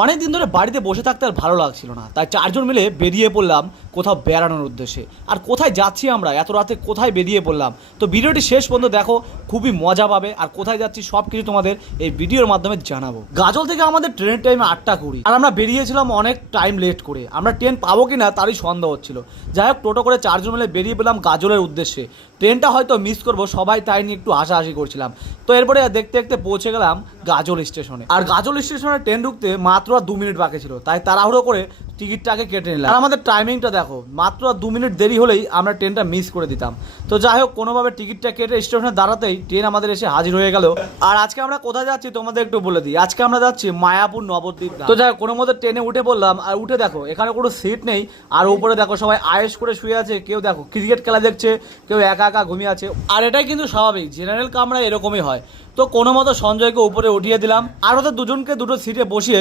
অনেক দিন ধরে বাড়িতে বসে থাকতে আর ভালো লাগছিল না, তাই চারজন মিলে বেরিয়ে পড়লাম কোথাও বেড়ানোর উদ্দেশ্যে। আর কোথায় যাচ্ছি আমরা এত রাতে, কোথায় বেরিয়ে পড়লাম, তো ভিডিওটি শেষ পর্যন্ত দেখো, খুবই মজা পাবে। আর কোথায় যাচ্ছি সব কিছু তোমাদের এই ভিডিওর মাধ্যমে জানাবো। গাজল থেকে আমাদের ট্রেনের টাইম 8টা 20, আর আমরা বেরিয়েছিলাম অনেক টাইম লেট করে। আমরা ট্রেন পাবো কি না তারই সন্দেহ হচ্ছিল। যাই হোক, টোটো করে চারজন মিলে বেরিয়ে পেলাম গাজলের উদ্দেশ্যে। ট্রেনটা হয়তো মিস করবো, সবাই তাই নিয়ে একটু হাসাহাসি করছিলাম। তো এরপরে দেখতে দেখতে পৌঁছে গেলাম গাজল স্টেশনে। আর গাজল স্টেশনে ট্রেন ঢুকতে মাত্র 2 মিনিট বাকি ছিল, তাই তাড়াহুড়ো করে টিকিটটাকে কেটে নিলাম। আর আমাদের টাইমিংটা দেখো, মাত্র 2 মিনিট দেরি হলেই আমরা ট্রেনটা মিস করে দিতাম। তো যাই হোক, কোনোভাবে টিকিটটা কেটে স্টেশনে দাঁড়াতেই ট্রেন আমাদের এসে হাজির হয়ে গেল। আর আজকে আমরা কোথায় যাচ্ছি তোমাদের একটু বলে দিই। আজকে আমরা যাচ্ছি মায়াপুর নবদ্বীপ। তো যাই হোক, কোনো মতো ট্রেনে উঠে পড়লাম। আর উঠে দেখো, এখানে কোনো সিট নেই। আর উপরে দেখো সবাই আয়েশ করে শুয়ে আছে, কেউ দেখো ক্রিকেট খেলা দেখছে, কেউ একা একা ঘুমিয়ে আছে। আর এটাই কিন্তু স্বাভাবিক, জেনারেল কামরা এরকমই হয়। তো কোনো মতো সঞ্জয়কে উপরে উঠিয়ে দিলাম, আর ওদের দুজনকে দুটো সিটে বসিয়ে